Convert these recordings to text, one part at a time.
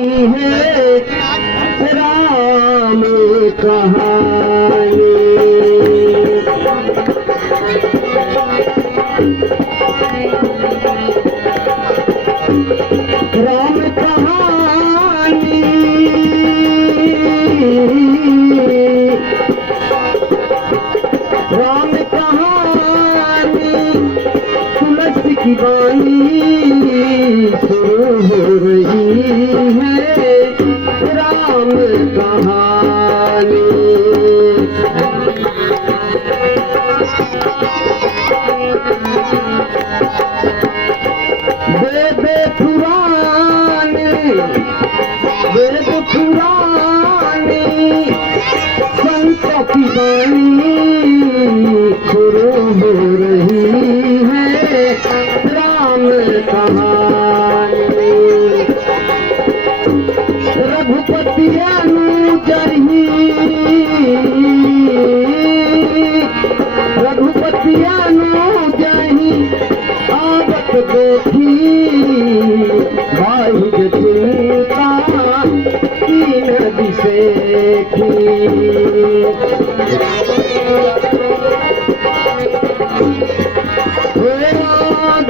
है राम कहानी। राम कहानी राम कहानी तुलसी की वाणी शुरू हो रही है राम कहानी। वेद पुराने संतों की वाणी शुरू हो रही है राम कहानी। रघुपति अनुजही आवत देखी बाई चिंता तीन दिशेखी।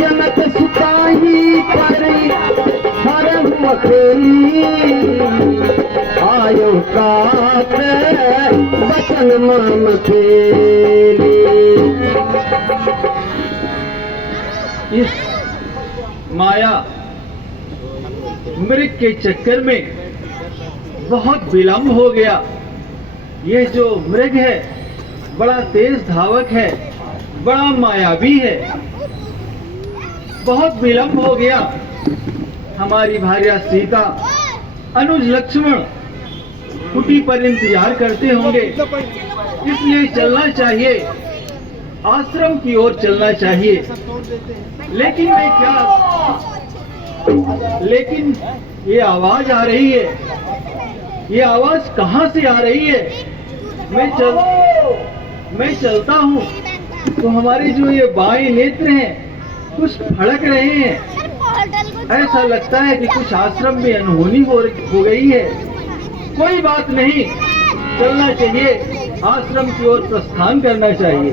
जनक सुताही पर हरहु अकेली आयो कात बचन मन खेली। इस माया मृग के चक्कर में बहुत विलंब हो गया। ये जो मृग है बड़ा तेज धावक है, बड़ा मायावी है। बहुत विलंब हो गया। हमारी भार्या सीता, अनुज लक्ष्मण कुटी पर इंतजार करते होंगे, इसलिए चलना चाहिए, आश्रम की ओर चलना चाहिए। लेकिन ये आवाज आ रही है, ये आवाज कहाँ से आ रही है? मैं चलता हूँ तो हमारे जो ये बाएं नेत्र हैं कुछ फड़क रहे हैं। ऐसा लगता है कि कुछ आश्रम में अनहोनी हो गई है। कोई बात नहीं, चलना चाहिए, आश्रम की ओर प्रस्थान करना चाहिए।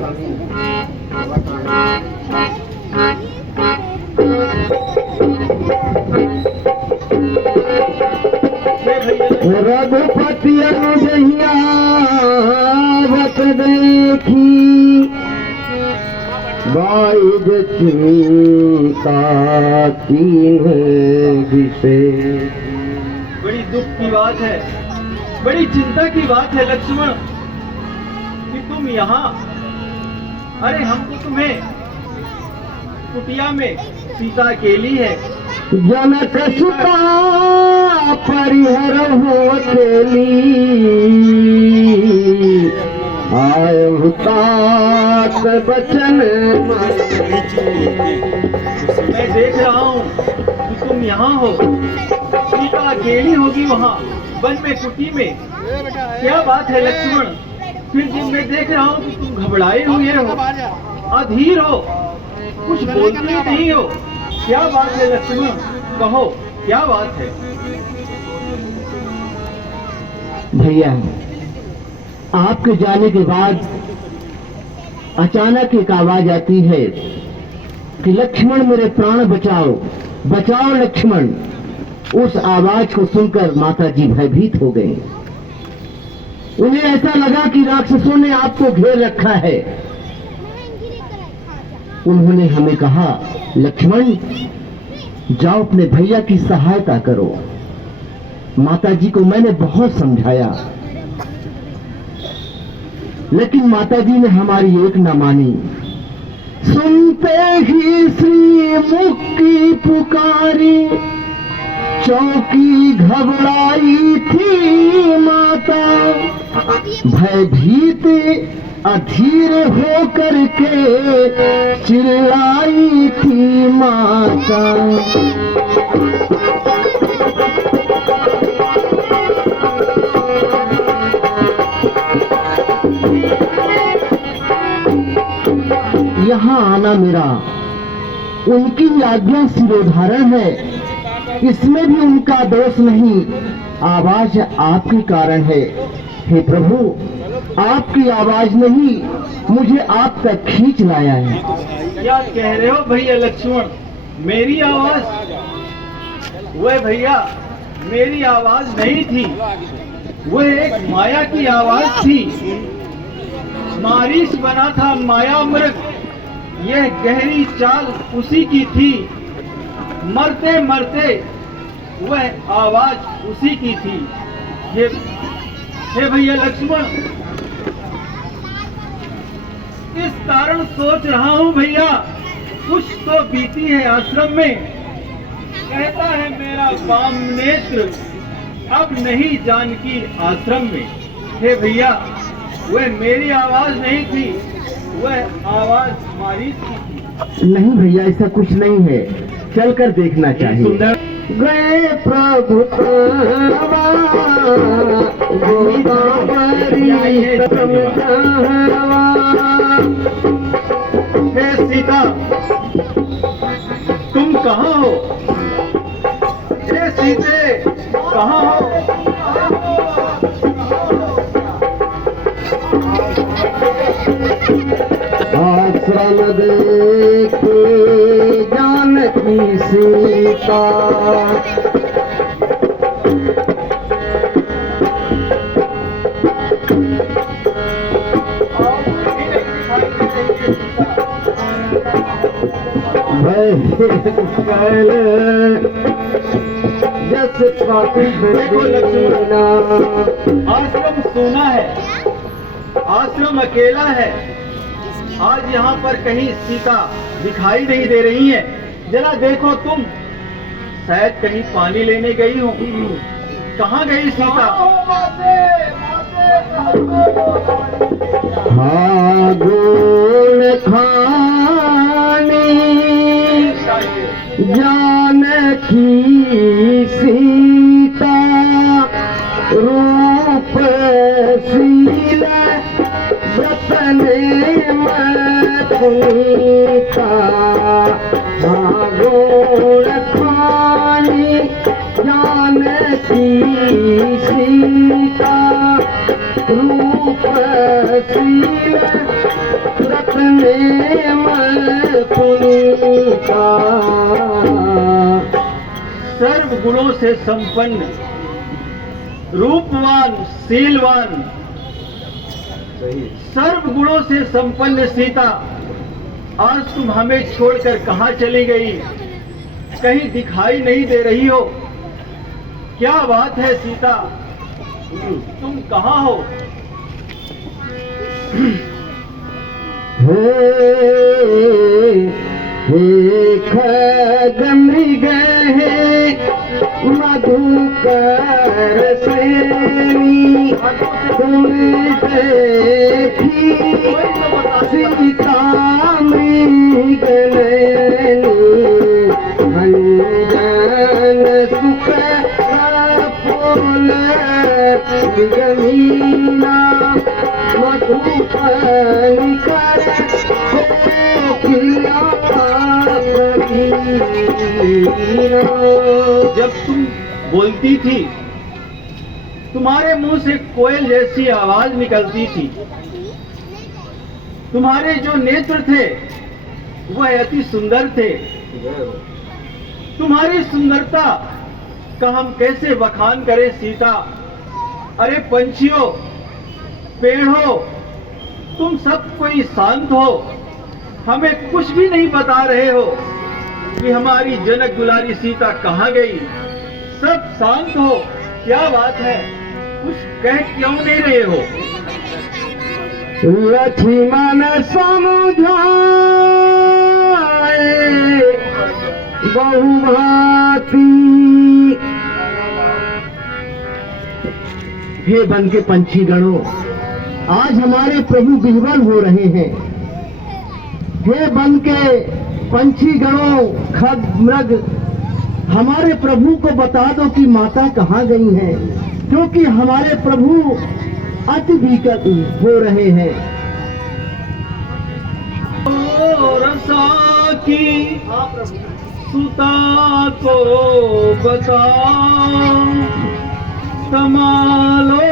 रघुपति अनुजहिया आवत देखी बाई चिंता तीन दिशे। बड़ी दुख की बात है, बड़ी चिंता की बात है लक्ष्मण कि तुम यहाँ। अरे हम तो तुम्हें कुटिया में सीता अकेली है। जनक सुता परिहर हो अकेली आय तात बचन। मैं देख रहा हूँ कि तुम यहाँ हो, सीता अकेली होगी वहाँ वन में कुटी में। क्या बात है लक्ष्मण? फिर जब मैं देख रहा हूँ कि तुम घबराए हुए हो, अधीर हो, कुछ बोलते नहीं हो। क्या बात है लक्ष्मण? कहो क्या बात है? भैया, आपके जाने के बाद अचानक एक आवाज आती है कि लक्ष्मण मेरे प्राण बचाओ, बचाओ लक्ष्मण। उस आवाज को सुनकर माताजी भयभीत हो गई। उन्हें ऐसा लगा कि राक्षसों ने आपको घेर रखा है। उन्होंने हमें कहा, लक्ष्मण जाओ अपने भैया की सहायता करो। माताजी को मैंने बहुत समझाया, लेकिन माताजी ने हमारी एक न मानी। सुनते ही श्री मुख की पुकारी चौकी घबराई थी माता। भयभीत अधीर होकर के चिल्लाई थी माता। यहाँ आना मेरा उनकी आज्ञा सिरोधारण है। इसमें भी उनका दोष नहीं, आवाज आपके कारण है। हे प्रभु, आपकी आवाज ने ही मुझे आप तक खींच लाया है। क्या कह रहे हो भैया लक्ष्मण, मेरी आवाज? वह भैया मेरी आवाज नहीं थी, वह एक माया की आवाज थी। मारीच बना था माया मृग, यह गहरी चाल उसी की थी। मरते मरते वह आवाज उसी की थी। हे भैया लक्ष्मण, इस कारण सोच रहा हूँ भैया, कुछ तो बीती है आश्रम में। कहता है मेरा वाम नेत्र अब नहीं जानकी आश्रम में। हे भैया, वह मेरी आवाज नहीं थी, वह आवाज मारीच की थी। नहीं भैया, ऐसा कुछ नहीं है, चलकर देखना चाहिए। सुंदर गए प्रभु हे सीता, तुम कहाँ हो? हे सीते, कहाँ हो? आश्रम देखे जानकी सीता, जस देखो लक्ष्मण, आश्रम सूना है, आश्रम अकेला है। आज यहाँ पर कहीं सीता दिखाई नहीं दे रही है। जरा देखो तुम, शायद कहीं पानी लेने गई हो। कहाँ गई सीता? हाँ गोल खानी जानकी सीता, रूप शील व्रतन मथुनीता। हाँ गोल खानी जानकी सीता, रूप शील व्रतन मथुनीता। सर्व गुणों से संपन्न, रूपवान, शीलवान, सर्व गुणों से संपन्न सीता, आज तुम हमें छोड़कर कहाँ चली गई? कहीं दिखाई नहीं दे रही हो। क्या बात है सीता, तुम कहाँ हो? खगमृग है मधुकर श्रेणी, तुम देखी सीता मृग नयनी। अंजन सुख फूल गमीना, मधुकर कर जब तुम बोलती थी, तुम्हारे मुंह से कोयल जैसी आवाज निकलती थी। तुम्हारे जो नेत्र थे वह अति सुंदर थे। तुम्हारी सुंदरता का हम कैसे बखान करें सीता? अरे पंछियों, पेड़ों, तुम सब कोई शांत हो, हमें कुछ भी नहीं बता रहे हो कि हमारी जनक दुलारी सीता कहाँ गई। सब शांत हो, क्या बात है? कुछ कह क्यों नहीं रहे हो? लक्ष्मण समझाए बहुभांति, हे वन के पंछी गणों, आज हमारे प्रभु विह्वल हो रहे हैं। हे वन के पंछी गणों, खग मृग, हमारे प्रभु को बता दो कि माता कहाँ गई हैं, क्योंकि हमारे प्रभु अति विकट हो रहे हैं। रसा की सुता को बताओ, कमालो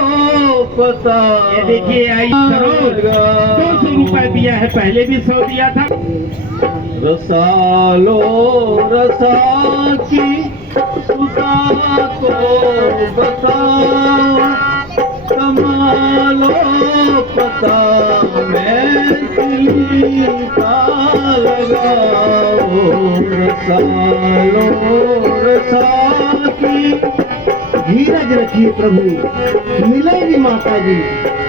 पता। ये देखिए आई सरोज 200 रुपए दिया है, पहले भी 100 दिया था। रसालो रसा की सुता को बताओ, कमालो पता मैथिली का लगाओ। रसालो रसा की धीरज रखिए प्रभु, मिलेगी माता जी।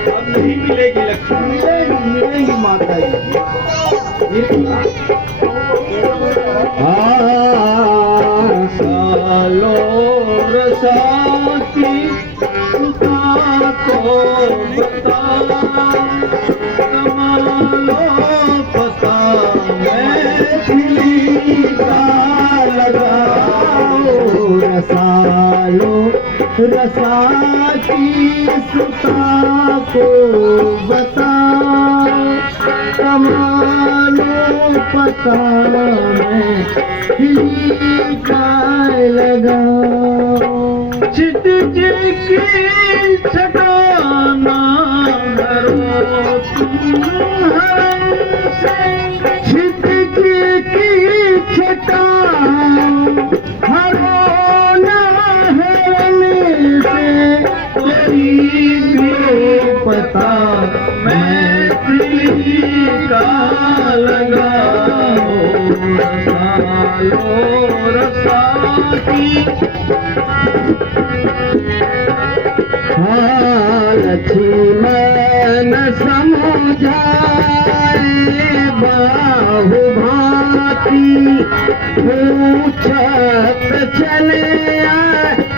अब नहीं मिलेगी लक्ष्मी, मिलेगी मिलेगी माता जी। रसालो रसा की सुता को बता, कमालो पता मैथिली का लगाओ। रसालो रसा की सुता को बता, कमालो पता मैथिली का लगाओ। छिटकी की छटाना भरो तुम हमसे, छिटकी की छटा हरो ना हरने से, गरीबी पता मैथिली का लगाओ। रसालो रसा की लक्ष्मण समझाए बाहु भाती, पूछत चले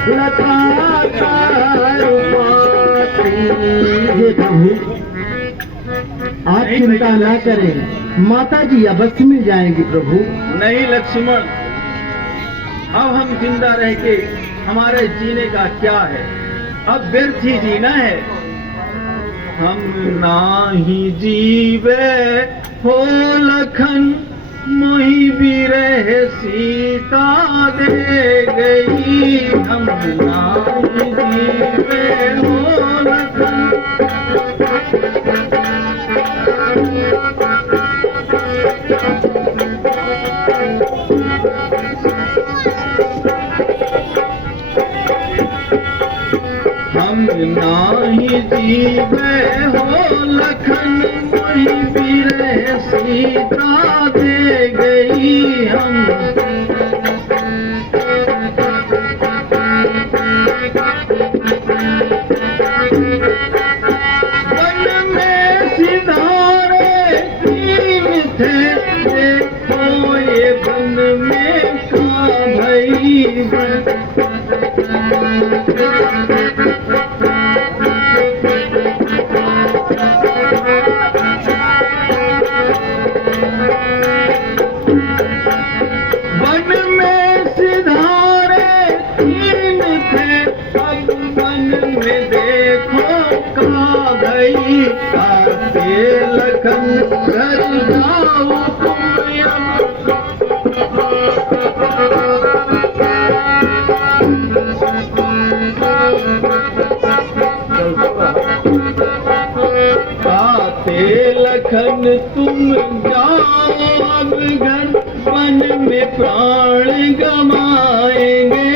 लगातार पाती। हे प्रभु, आप चिंता ना करें, माता जी अवश्य मिल जाएंगी प्रभु। नहीं लक्ष्मण, अब हम जिंदा रह के हमारे जीने का क्या है, अब व्यर्थ ही जीना है। हम नाही जीवे हो लखन, मोहि बिरह सीता दे गई। हम नाही जीवे हो लखन, हम नाही जीवे हो लखन, मोहि बिरह सीता दे गई। हम वन में सिधारे तीन थे, देखो ये वन में का भई बन। वन में सिधारे तीन थे, अब वन में देखो का भई। काते लखन घर जाओ तुम काते लखन तुम जाओ अब घर, वन में प्राण गमाएंगे।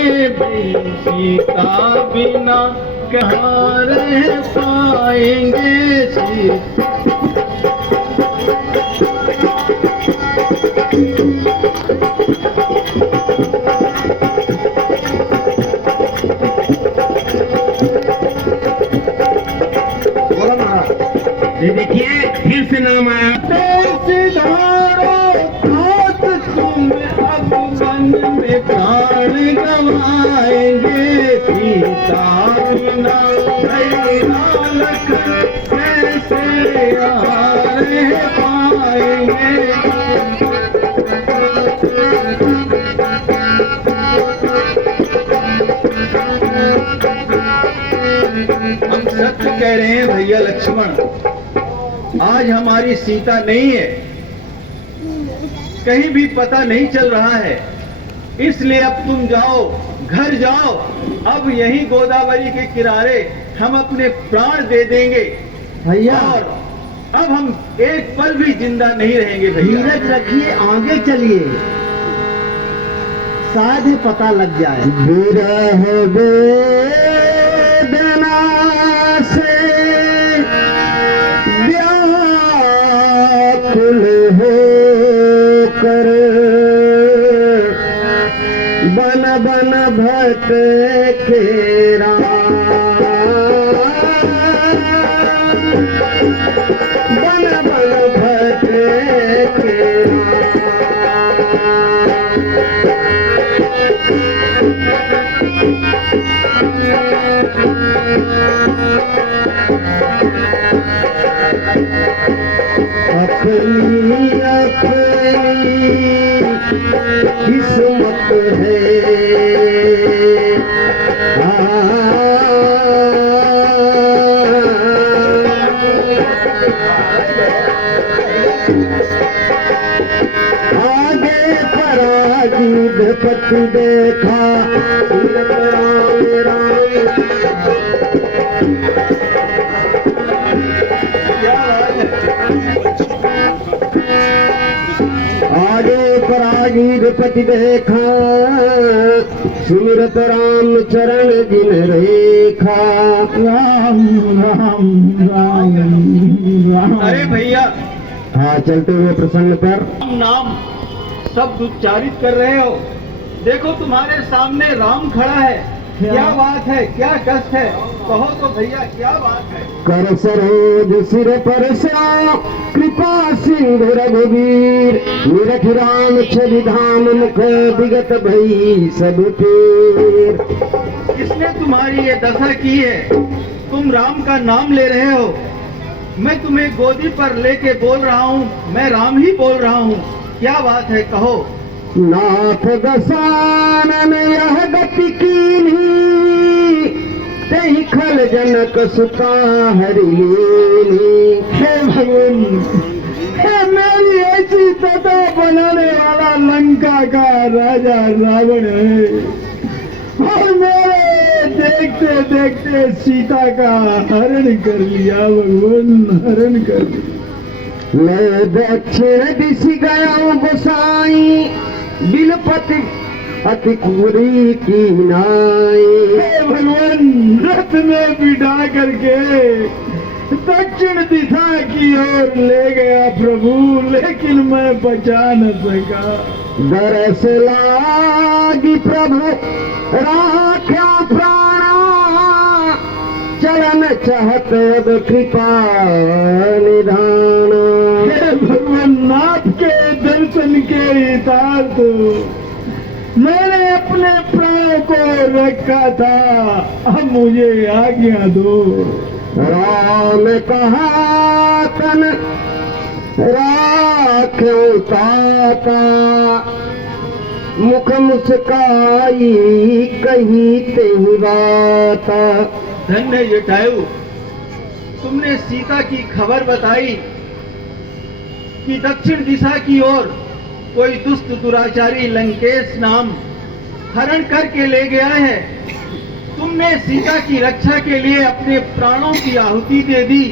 सीता बिना कहाँ रह पाएंगे। ये देखिए फिर से नाम आया। तुम अब वन में प्राण गवाएंगे। सीता बिना लखन कैसे रह पाएंगे। हम सत्य कह रहे हैं भैया लक्ष्मण, आज हमारी सीता नहीं है, कहीं भी पता नहीं चल रहा है। इसलिए अब तुम जाओ, घर जाओ। अब यहीं गोदावरी के किनारे हम अपने प्राण दे देंगे भैया और अब हम एक पल भी जिंदा नहीं रहेंगे भैया। धीरज रखिए, आगे चलिए, शायद ही पता लग जाए। विरह वेदना से व्याकुल होकर बन बन भटके राम, बन बन भटके अपनी अपनी किस्मत है आगे पराजित पति देखा राम राम। आगे पराजित पति देखा सुमिरत राम चरण जिन रेखा। राम राम राम राम। अरे भैया, हाँ, चलते हुए प्रसंग पर नाम शब्द उच्चारित कर रहे हो। देखो तुम्हारे सामने राम खड़ा है। क्या बात है, क्या कष्ट है, कहो तो भैया क्या बात है। कर सरोज सिर पर श्याम कृपा सिंधु रघुवीर निरख राम छवि धाम मुख विगत भई सब पीर। किसने तुम्हारी ये दशा की है? तुम राम का नाम ले रहे हो। मैं तुम्हें गोदी पर लेके बोल रहा हूँ, मैं राम ही बोल रहा हूँ। क्या बात है, कहो। नाथ दसानन यह गति कीन्ही तहि खल जनक सुता हरिलीनी। हे भगवान, हे मेरी ऐसी तथा बनाने वाला लंका का राजा रावण है और मेरे देखते देखते सीता का हरण कर लिया। भगवान, हरण कर लिया। मैं दक्षिण दिशि गया गोसाई बिलपति अति कुरी की नाई। हे भगवान, रथ में बिठा करके दक्षिण दिशा की ओर ले गया प्रभु, लेकिन मैं बचा न सका। दरस लागी प्रभु राख्या प्राणा चलन चाहत अब कृपा निधान। हे भगवान, नाथ के दर्शन के हितार्थ मैंने अपने प्राणों को रखा था, अब मुझे आज्ञा दो। राम कहा तन राख्यो ताता मुख मुस्काई कही तेही बात। धन्य जटायु, तुमने सीता की खबर बताई कि दक्षिण दिशा की ओर कोई दुष्ट दुराचारी लंकेश नाम हरण करके ले गया है। तुमने सीता की रक्षा के लिए अपने प्राणों की आहुति दे दी।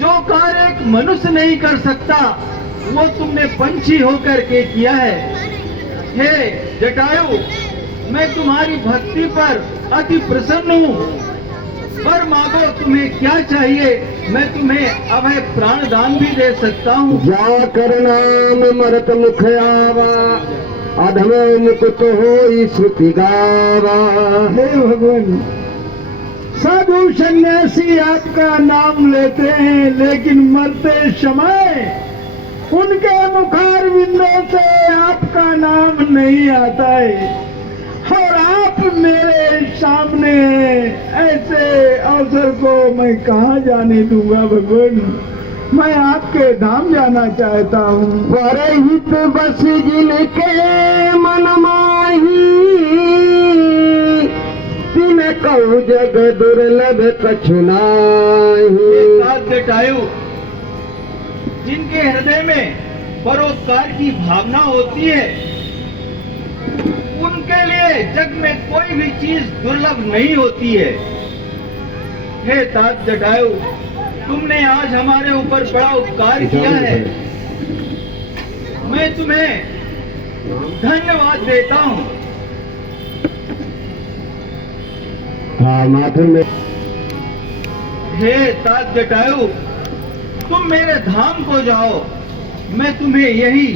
जो कार्य एक मनुष्य नहीं कर सकता वो तुमने पंछी होकर के किया है। हे जटायु, मैं तुम्हारी भक्ति पर अति प्रसन्न हूँ। वर मांगो, तुम्हें क्या चाहिए, मैं तुम्हें अभय प्राण दान भी दे सकता हूँ। जा कर नाम मरत मुख आवा अधम मुकुट होई श्रुति गावा। हे भगवान, साधु सन्यासी आपका नाम लेते हैं, लेकिन मरते समय उनके मुखार बिंदों से आपका नाम नहीं आता है और आप मेरे सामने ऐसे अवसर को मैं कहाँ जाने दूंगा। भगवान, मैं आपके धाम जाना चाहता हूँ। परहित बस जिनके मन माही तिन कहु जग दुर्लभ कछु नाहि। जटायु, जिनके हृदय में परोपकार की भावना होती है तुमके लिए जग में कोई भी चीज दुर्लभ नहीं होती है। हे तात जटायु, तुमने आज हमारे ऊपर बड़ा उपकार किया है। मैं तुम्हें धन्यवाद देता हूँ। हाँ माधुर में हे तात जटायु, तुम मेरे धाम को जाओ, मैं तुम्हें यही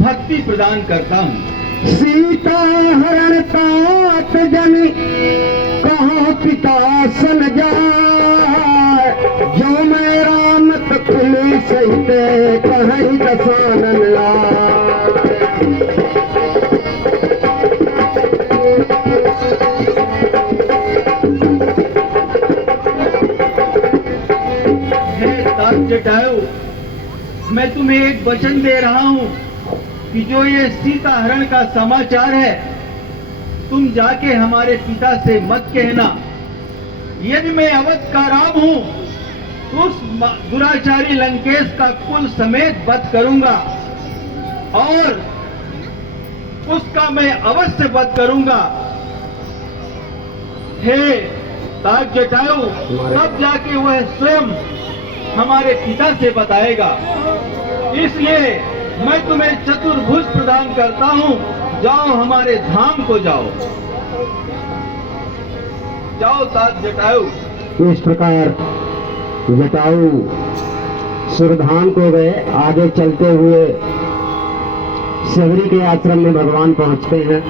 भक्ति प्रदान करता हूँ। सीता हरण तात जन कहो पिता सन जाय, जो मैं राम तकुल सहित कहीं दसानन लाय। हे तात जटायु, मैं तुम्हें एक वचन दे रहा हूँ कि जो ये सीता हरण का समाचार है, तुम जाके हमारे पिता से मत कहना। यदि मैं अवध का राम हूँ तो उस दुराचारी लंकेश का कुल समेत वध करूंगा और उसका मैं अवश्य वध करूंगा। हे तात जटायु, तब जाके वह स्वयं हमारे पिता से बताएगा। इसलिए मैं तुम्हें चतुर्भुज प्रदान करता हूँ, जाओ हमारे धाम को जाओ। जाओ तात जटायु। तो इस प्रकार जटायु सुरधाम को गए। आगे चलते हुए शबरी के आश्रम में भगवान पहुंचते हैं।